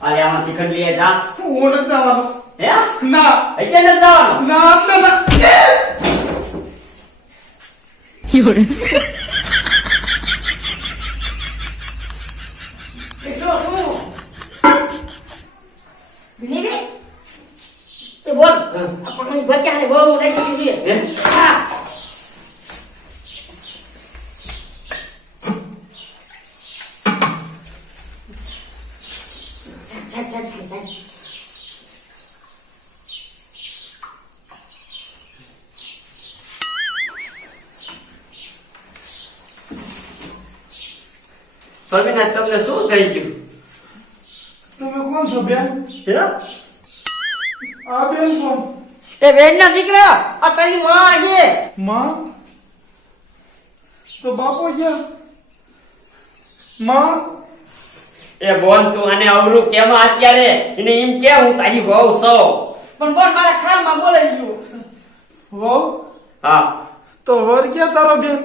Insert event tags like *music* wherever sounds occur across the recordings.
અરે આમાં શ્રીખંડ લઈ જા. હું નથી જવાનો. હે? ના. એટલે નથી જવાનો? ના ના. ના એ! 有人，એ શું શું બિની તે બોલ આપણને બચ્ચા ને બહુ મોટા થઈ ગઈ હે? હા ચાલ ચાલ તમને શું થઈ ગયું? તમે કોણ છો બેન? હે? આ બેન કોણ? એ બેન ના દીકરા આ તારી માં આજે માં? તો બાપો ક્યાં માં? એ બોન તું આને અવરું કેમ અત્યારે? એને એમ કે હું તારી વહુ છો. પણ બોલ મારા ખારમાં બોલે ગયું. વહુ? હા. તો વર ક્યાં તારો બેન.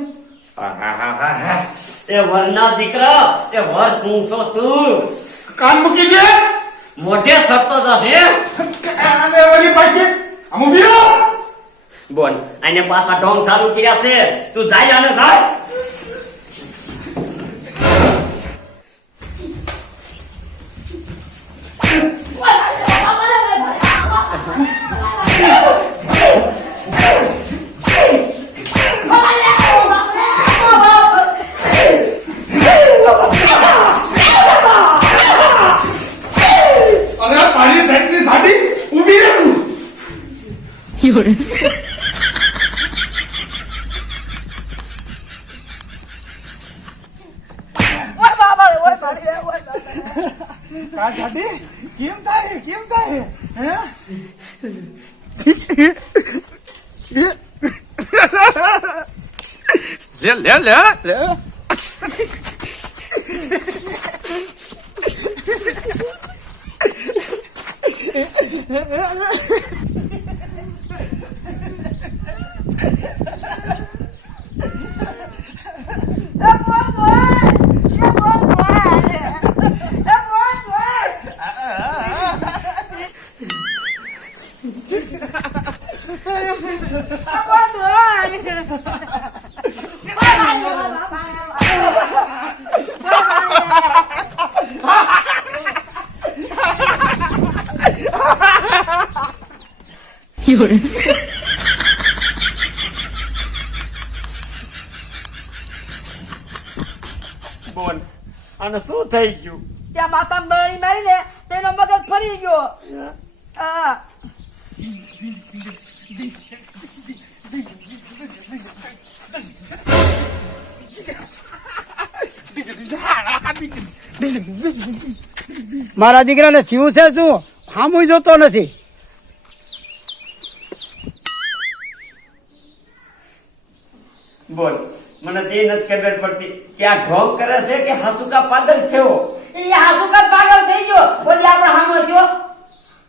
એ વરના દીકરા એ વર તું છો તું. કાન મૂકી દે. મોઢે સરતો જશે અને વળી પાછી અમુ બીઓ બોન આને પાછા ઢોંગ સારું કર્યા છે. તું જાય આને જાય. 有人，કા કેમ થાય કેમ થાય હે લે લે લે લે Ah! 有人，અને આને શું થઈ ગયું? ત્યાં માતા બળી મારી ને તેનો મગજ ફરી ગયો. હા? મારા દીકરાને થયું છે શું? સામું જોતો નથી. બોલ. મને તે નથી ખબર પડતી કે આ ઢોંગ કરે છે કે હાસુકા પાગલ થયો? એ હાસુકા પાગલ થઈ ગયો. બોલી આપણે હામો જો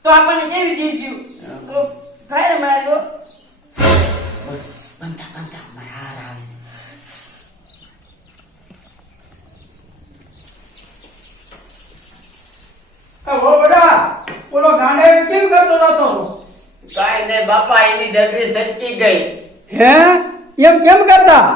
તો આપણને કેવી દીધું તો ફાયર માર્યો? બનતા બનતા આવે છે. ગાંડે કેમ કરતો હતો કાઈ નહીં બાપા એની ડગરી સટકી ગઈ. હે? એમ કેમ કરતા?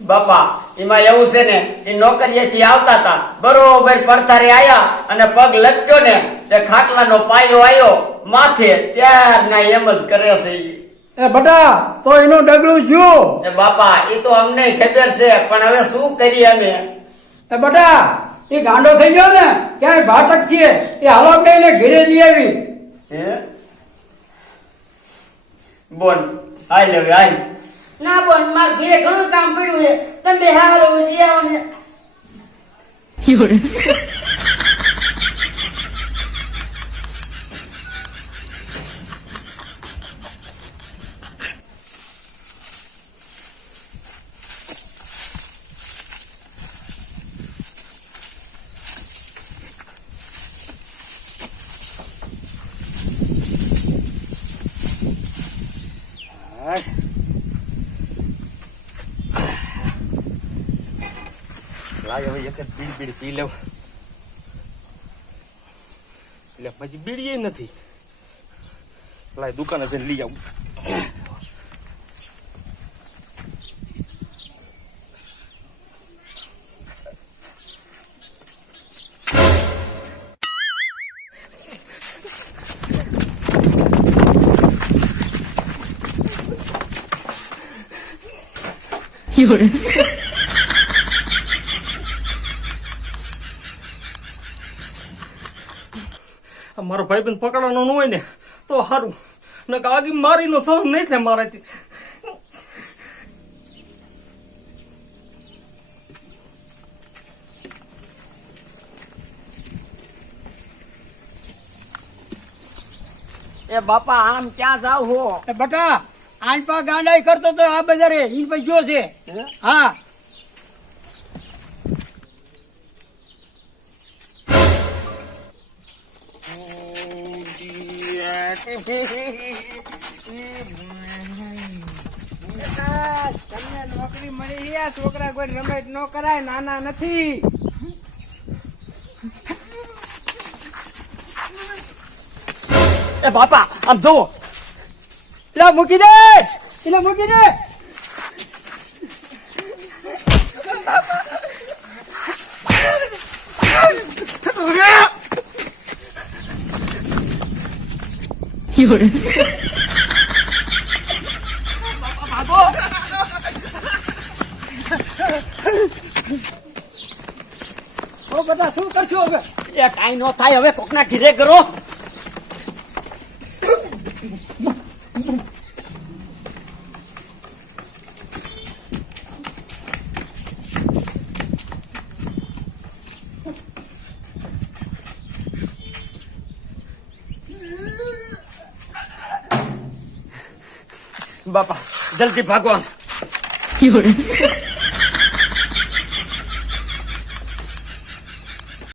બાપા એમાં એવું છે ને એ નોકરીએથી આવતા હતા બરોબર પડતારે આયા અને પગ લટક્યો ને તે ખાટલાનો પાયો આયો માથે ત્યારના એમ જ કરે છે. એ બટા તો એનું ડગલું જ્યું એ બાપા એ તો અમને ખબર છે પણ હવે શું કરીએ અમે? એ બટા એ ગાંડો થઈ ગયો ને ક્યાંય ભાટક છે એ હાલો કહીને ઘરે લઈ આવી. હે? બોલ આઈ લેવે હાલ ના બોલ માર ઘરે ઘણું કામ પડ્યું છે. તમે બે હાલો જઈ આવો ને લાય હવે એક જ બીડ બીડ પી લેવું. એટલે પછી બીડીએ નથી. લાય દુકાને જઈને લઈ આવું. 有人，મારો ભાઈબંધ પકડવાનો ન હોય ને તો સારું ને આગી મારીનો સહન નહીં થાય મારાથી. એ બાપા આમ ક્યાં જાવ હો? એ બટા આજ પા ગાંડાઈ કરતો તો આ બજારે ઈ પછી જો છે. હા. તમને નોકરી મળી છે છોકરા કોઈ રમેટ ન કરાય નાના નથી. એ બાપા આમ જો પેલા મૂકી દે પેલા મૂકી દે *laughs* 有人，બધા *laughs* શું કરશો હવે? એ કાઈ નો થાય હવે કોકના ઘીરે કરો. બાપા જલ્દી ભાગવા